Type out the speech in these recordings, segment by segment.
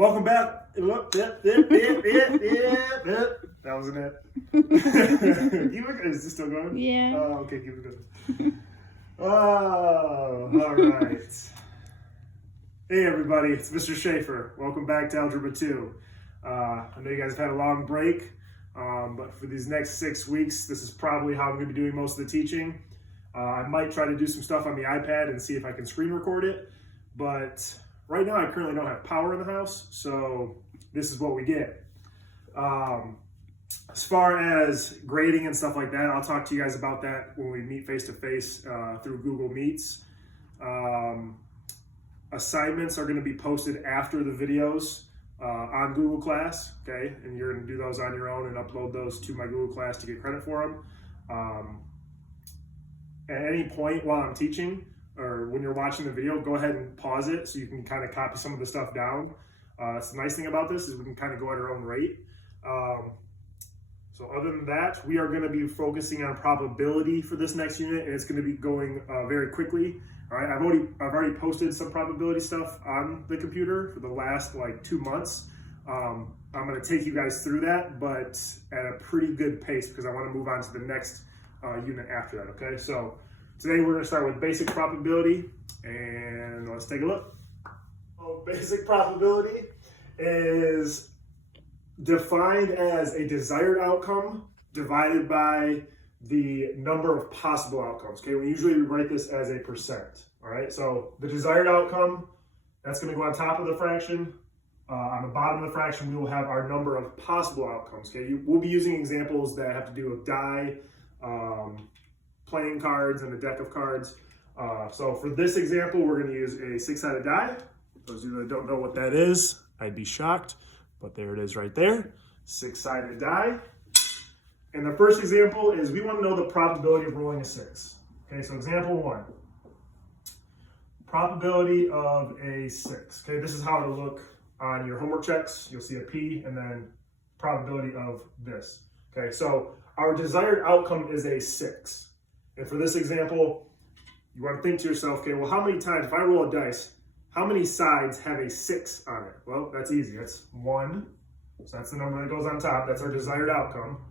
Welcome back. That wasn't it. Is this still going? Yeah. Oh, okay, keep it going. Oh, all right. Hey, everybody, it's Mr. Schaefer. Welcome back to Algebra 2. I know you guys have had a long break, but for these next 6 weeks, this is probably how I'm going to be doing most of the teaching. I might try to do some stuff on the iPad and see if I can screen record it, but right now I currently don't have power in the house, so this is what we get. As far as grading and stuff like that, I'll talk to you guys about that when we meet face-to-face through Google Meets. Assignments are going to be posted after the videos on Google Class, okay? And you're going to do those on your own and upload those to my Google Class to get credit for them. At any point while I'm teaching or when you're watching the video, go ahead and pause it so you can kind of copy some of the stuff down. It's the nice thing about this is we can kind of go at our own rate. So other than that, we are going to be focusing on probability for this next unit, and it's going to be going very quickly. All right, I've already posted some probability stuff on the computer for the last like 2 months. I'm going to take you guys through that, but at a pretty good pace because I want to move on to the next unit after that. Okay, so today we're going to start with basic probability, and let's take a look. So basic probability is defined as a desired outcome divided by the number of possible outcomes. Okay, we usually write this as a percent. All right, so the desired outcome, that's going to go on top of the fraction. On the bottom of the fraction, we will have our number of possible outcomes. Okay, we'll be using examples that have to do with die, playing cards, and a deck of cards. So for this example, we're going to use a 6-sided die. Those of you that don't know what that is, I'd be shocked, but there it is right there, 6-sided die. And the first example is we want to know the probability of rolling a 6. Okay, so example 1, probability of a 6. Okay, this is how it'll look on your homework checks. You'll see a P and then probability of this. Okay, so our desired outcome is a 6. And for this example, you want to think to yourself, okay, well, how many times, if I roll a dice, how many sides have a 6 on it? Well, that's easy. That's 1. So that's the number that goes on top. That's our desired outcome.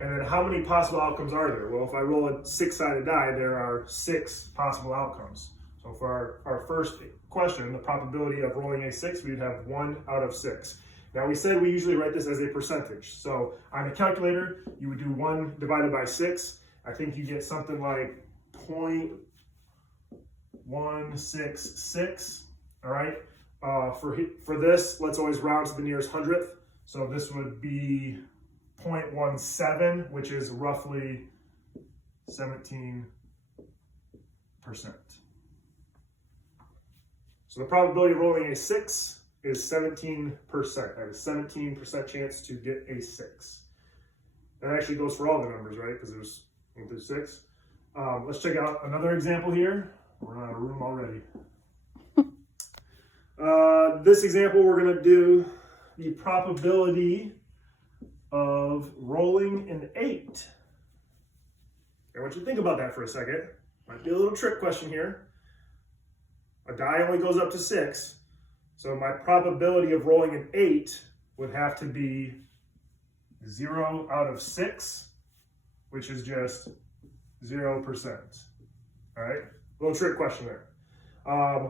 And then how many possible outcomes are there? Well, if I roll a 6-sided die, there are 6 possible outcomes. So for our first question, the probability of rolling a 6, we'd have 1 out of 6. Now we said we usually write this as a percentage. So on a calculator, you would do 1 divided by 6. I think you get something like 0.166, all right? For this, let's always round to the nearest hundredth. So this would be 0.17, which is roughly 17%. So the probability of rolling a 6 is 17%. I have a 17% chance to get a 6. That actually goes for all the numbers, right? Because there's 1 through 6. Let's check out another example here. We're out of room already. This example, we're going to do the probability of rolling an 8. I want you to think about that for a second. Might be a little trick question here. A die only goes up to 6, so my probability of rolling an 8 would have to be 0 out of 6, which is just 0%. All right, little trick question there.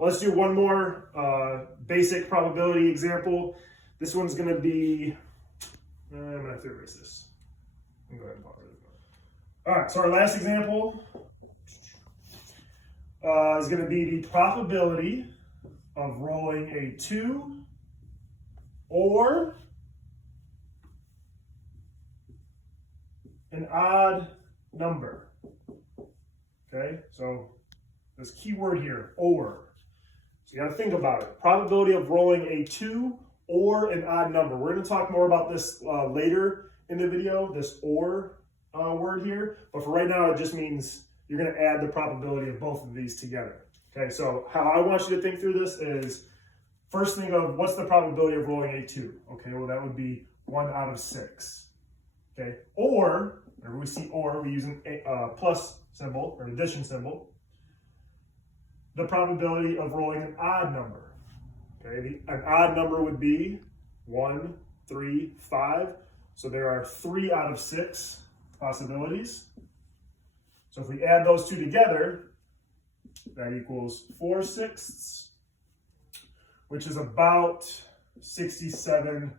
Let's do one more basic probability example. This one's going to be, I'm going to have to erase this. Go ahead and pause it. All right, so our last example is going to be the probability of rolling a 2 or an odd number. Okay, so this key word here, or. So you got to think about it. Probability of rolling a 2 or an odd number. We're going to talk more about this later in the video, this or word here. But for right now, it just means you're going to add the probability of both of these together. Okay, so how I want you to think through this is, first think of what's the probability of rolling a 2? Okay, well that would be 1 out of 6. Okay, or, whenever we see or, we use a plus symbol or addition symbol. The probability of rolling an odd number. Okay, an odd number would be 1, 3, 5. So there are 3 out of 6 possibilities. So if we add those two together, that equals 4/6, which is about 67%.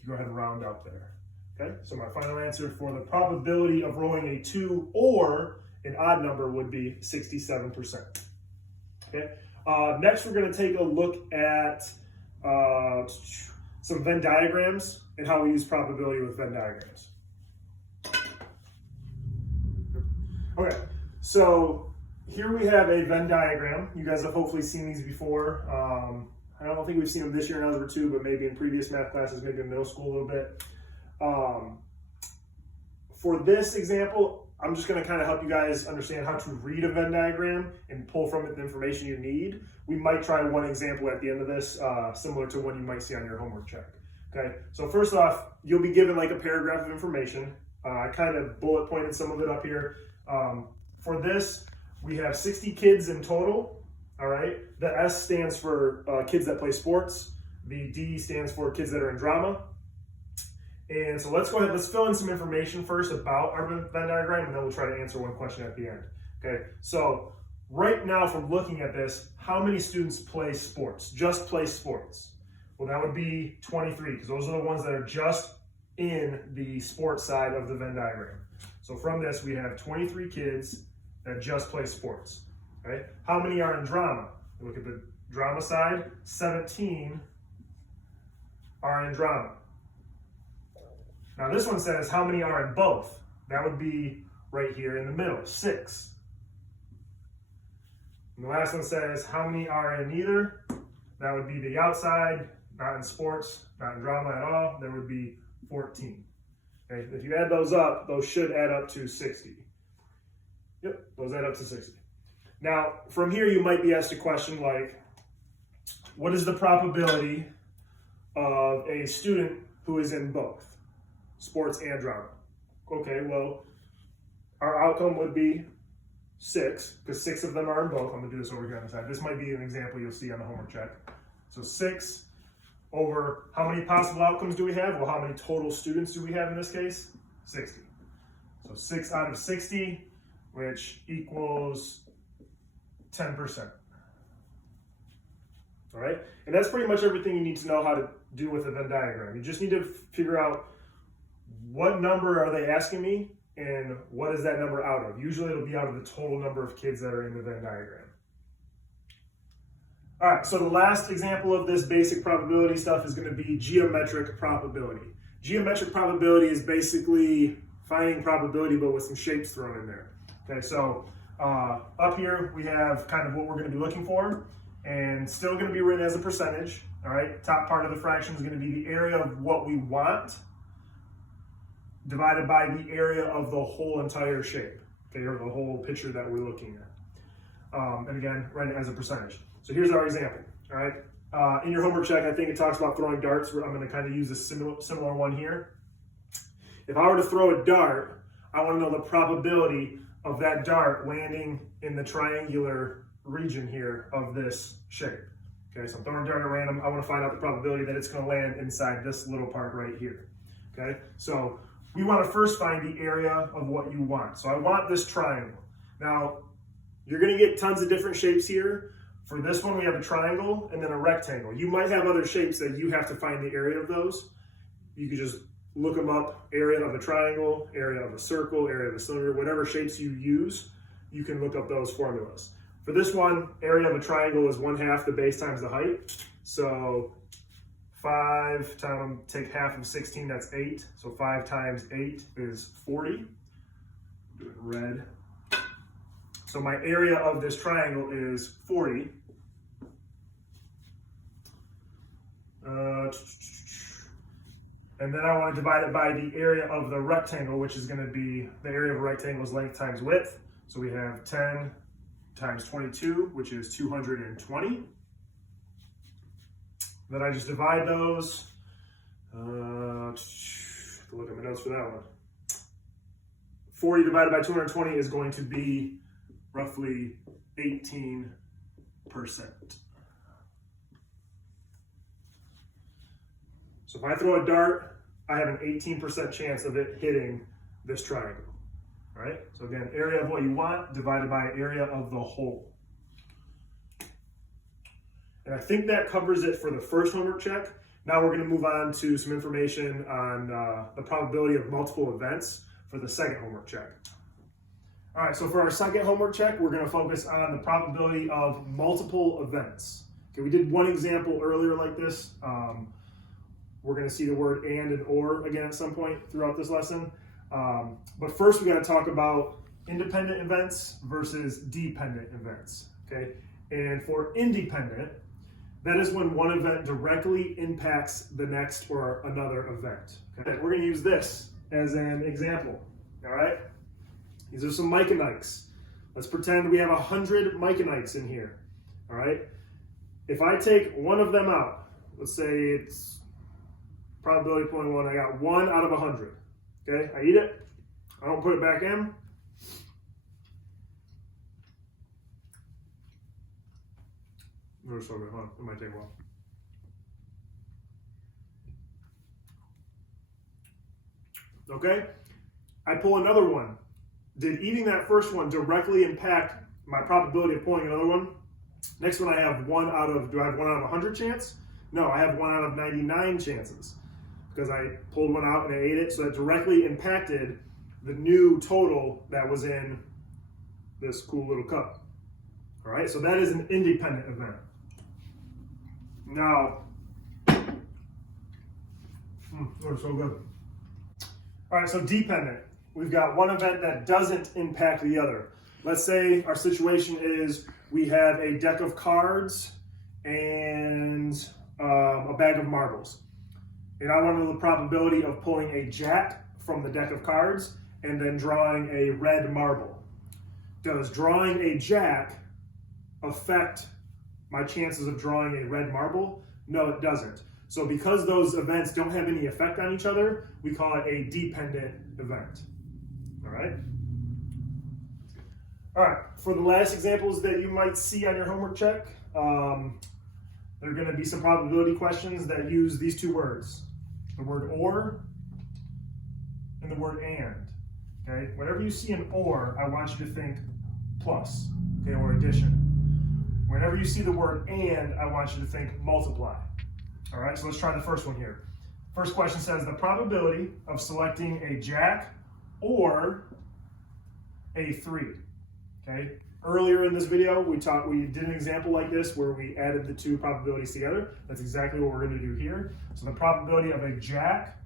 You go ahead and round up there. Okay, so my final answer for the probability of rolling a 2 or an odd number would be 67%. Okay, next we're going to take a look at some Venn diagrams and how we use probability with Venn diagrams. Okay, so here we have a Venn diagram. You guys have hopefully seen these before. I don't think we've seen them this year in Algebra 2, but maybe in previous math classes, maybe in middle school a little bit. For this example, I'm just going to kind of help you guys understand how to read a Venn diagram and pull from it the information you need. We might try one example at the end of this, similar to one you might see on your homework check. Okay, so first off, you'll be given like a paragraph of information. I kind of bullet pointed some of it up here. For this, we have 60 kids in total. All right, the S stands for kids that play sports. The D stands for kids that are in drama. And so let's go ahead, let's fill in some information first about our Venn diagram, and then we'll try to answer one question at the end. Okay, so right now from looking at this, how many students play sports, just play sports? Well, that would be 23, because those are the ones that are just in the sports side of the Venn diagram. So from this, we have 23 kids that just play sports. Okay, how many are in drama? Look at the drama side, 17 are in drama. Now this one says how many are in both. That would be right here in the middle, 6. And the last one says how many are in neither. That would be the outside, not in sports, not in drama at all. There would be 14. Okay, if you add those up, those should add up to 60. Yep, those add up to 60. Now, from here you might be asked a question like, what is the probability of a student who is in both? Sports and drama. Okay, well, our outcome would be 6, because 6 of them are in both. I'm going to do this over here on the side. This might be an example you'll see on the homework check. So 6 over how many possible outcomes do we have? Well, how many total students do we have in this case? 60. So 6 out of 60, which equals 10%. All right, and that's pretty much everything you need to know how to do with a Venn diagram. You just need to figure out what number are they asking me, and what is that number out of? Usually it'll be out of the total number of kids that are in the Venn diagram. All right, so the last example of this basic probability stuff is going to be geometric probability. Geometric probability is basically finding probability, but with some shapes thrown in there. Okay, so up here we have kind of what we're going to be looking for, and still going to be written as a percentage. All right, top part of the fraction is going to be the area of what we want divided by the area of the whole entire shape, okay, or the whole picture that we're looking at. And again, write it as a percentage. So here's our example, all right? In your homework check, I think it talks about throwing darts. I'm going to kind of use a similar one here. If I were to throw a dart, I want to know the probability of that dart landing in the triangular region here of this shape. Okay, so I'm throwing a dart at random. I want to find out the probability that it's going to land inside this little part right here. Okay, so we want to first find the area of what you want. So I want this triangle. Now, you're going to get tons of different shapes here. For this one, we have a triangle and then a rectangle. You might have other shapes that you have to find the area of those. You could just look them up, area of a triangle, area of a circle, area of a cylinder, whatever shapes you use, you can look up those formulas. For this one, area of a triangle is 1/2 the base times the height. So 5 times, take half of 16, that's 8. So 5 times 8 is 40. Do it in red. So my area of this triangle is 40. And then I want to divide it by the area of the rectangle, which is going to be the area of a rectangle's length times width. So we have 10 times 22, which is 220. Then I just divide those. Look at my notes for that one. 40 divided by 220 is going to be roughly 18%. So if I throw a dart, I have an 18% chance of it hitting this triangle. All right? So again, area of what you want divided by area of the hole. And I think that covers it for the first homework check. Now we're going to move on to some information on the probability of multiple events for the second homework check. All right, so for our second homework check, we're going to focus on the probability of multiple events. Okay, we did one example earlier like this. We're going to see the word and or again at some point throughout this lesson. But first we got to talk about independent events versus dependent events. Okay, and for independent, that is when one event directly impacts the next or another event. Okay, we're going to use this as an example. All right, these are some myconites. Let's pretend we have 100 myconites in here. All right, if I take one of them out, let's say it's probability 0.1, I got 1 out of 100. Okay, I eat it, I don't put it back in. Hold on, it might take a while. Okay, I pull another one. Did eating that first one directly impact my probability of pulling another one? Next one I have do I have 1 out of 100 chance? No, I have 1 out of 99 chances because I pulled one out and I ate it, so that directly impacted the new total that was in this cool little cup. All right, so that is an independent event. Now, oh, so good. All right, so dependent. We've got one event that doesn't impact the other. Let's say our situation is we have a deck of cards and a bag of marbles. And I want to know the probability of pulling a jack from the deck of cards and then drawing a red marble. Does drawing a jack affect my chances of drawing a red marble? No, it doesn't. So because those events don't have any effect on each other, we call it a dependent event. All right? All right, for the last examples that you might see on your homework check, there are going to be some probability questions that use these two words, the word or and the word and. Okay, whenever you see an or, I want you to think plus, okay, or addition. Whenever you see the word and, I want you to think multiply. All right, so let's try the first one here. First question says the probability of selecting a jack or a 3. Okay. Earlier in this video, we did an example like this where we added the two probabilities together. That's exactly what we're going to do here. So the probability of a jack,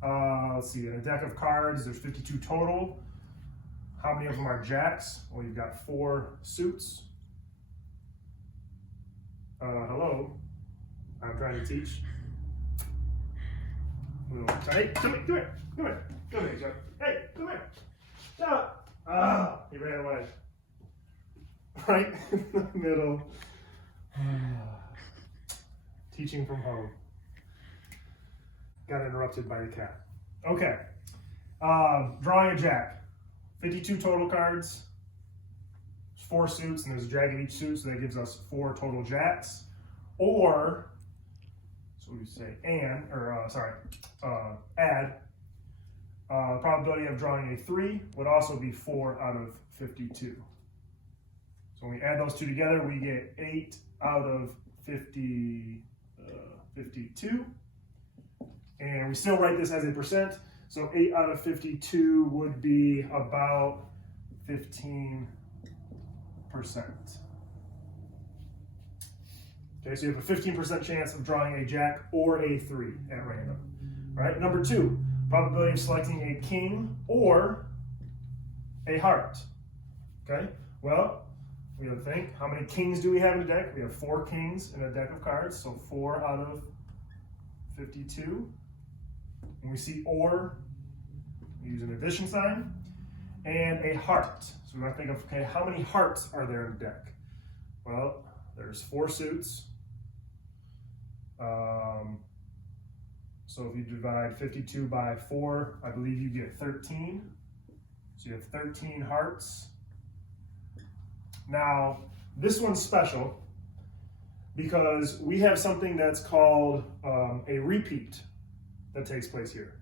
let's see, in a deck of cards, there's 52 total. How many of them are jacks? Well, you've got 4 suits. Hello, I'm trying to teach. Hey, come here. Hey, come here. Stop. Ah, he ran away. Right in the middle. Teaching from home. Got interrupted by the cat. Okay. Drawing a jack. 52 total cards. 4 suits, and there's a jack in each suit, so that gives us 4 total jacks. Or, so we say add. Probability of drawing a 3 would also be 4 out of 52. So when we add those two together, we get 8 out of 52. And we still write this as a percent. So 8 out of 52 would be about 15%. Okay, so you have a 15% chance of drawing a jack or a 3 at random. All right, number 2, probability of selecting a king or a heart. Okay, well, we have to think, how many kings do we have in a deck? We have 4 kings in a deck of cards, so 4 out of 52. When we see or, we use an addition sign. And a heart. So we want to think of, okay, how many hearts are there in a deck? Well, there's 4 suits. So if you divide 52 by 4, I believe you get 13. So you have 13 hearts. Now, this one's special because we have something that's called a repeat. that takes place here.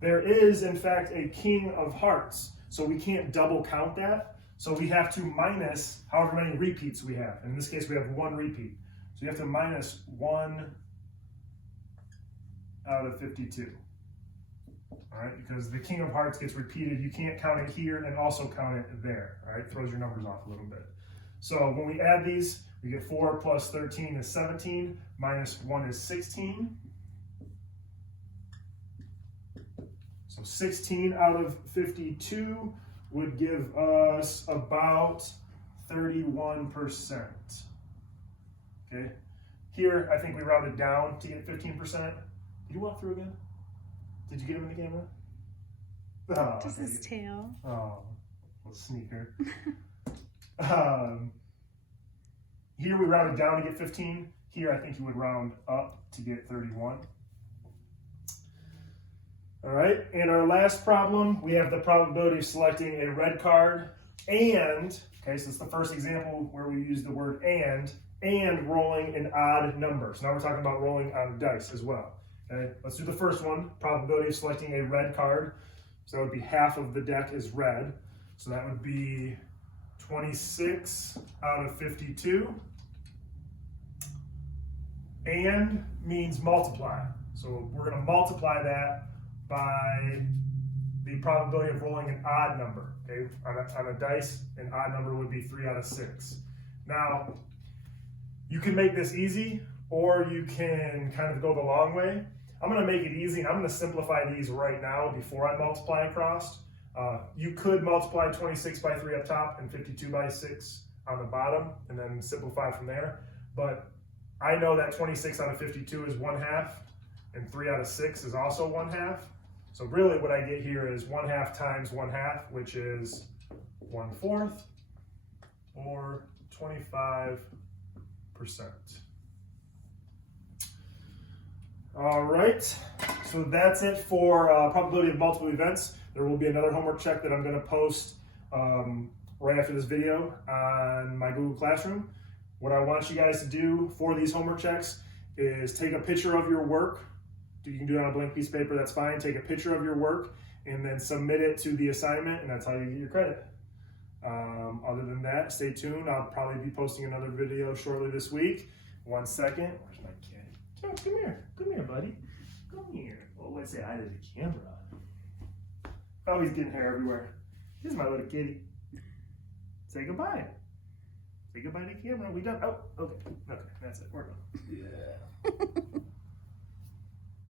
There is, in fact, a king of hearts, so we can't double count that. So we have to minus however many repeats we have. In this case, we have 1 repeat. So you have to minus 1 out of 52. All right, because the king of hearts gets repeated. You can't count it here and also count it there. All right, throws your numbers off a little bit. So when we add these, we get 4 plus 13 is 17, minus 1 is 16. So 16 out of 52 would give us about 31%. Okay, here I think we rounded down to get 15%. Did you walk through again? Did you get him in the camera? Oh, just his tail. Oh, little sneaker. Here we rounded down to get 15. Here I think you would round up to get 31. All right, and our last problem, we have the probability of selecting a red card and, okay, so it's the first example where we use the word and rolling an odd number. So now we're talking about rolling on dice as well. Okay, let's do the first one, probability of selecting a red card. So that would be half of the deck is red. So that would be 26 out of 52. And means multiply. So we're going to multiply that by the probability of rolling an odd number. Okay, on a dice, an odd number would be 3 out of 6. Now, you can make this easy, or you can kind of go the long way. I'm going to make it easy. I'm going to simplify these right now before I multiply across. You could multiply 26 by 3 up top and 52 by 6 on the bottom, and then simplify from there. But I know that 26 out of 52 is 1/2, and 3 out of 6 is also 1/2. So really what I get here is 1/2 times 1/2, which is 1/4, or 25%. All right, so that's it for probability of multiple events. There will be another homework check that I'm going to post right after this video on my Google Classroom. What I want you guys to do for these homework checks is take a picture of your work. You can do it on a blank piece of paper, that's fine. Take a picture of your work and then submit it to the assignment, and that's how you get your credit. Other than that, stay tuned. I'll probably be posting another video shortly this week. 1 second. Where's my kitty? Come here. Come here, buddy. Come here. Oh, let's say hi to the camera. Oh, he's getting hair everywhere. Here's my little kitty. Say goodbye. Say goodbye to the camera. We done? Oh, okay. Okay, that's it. We're done. Yeah.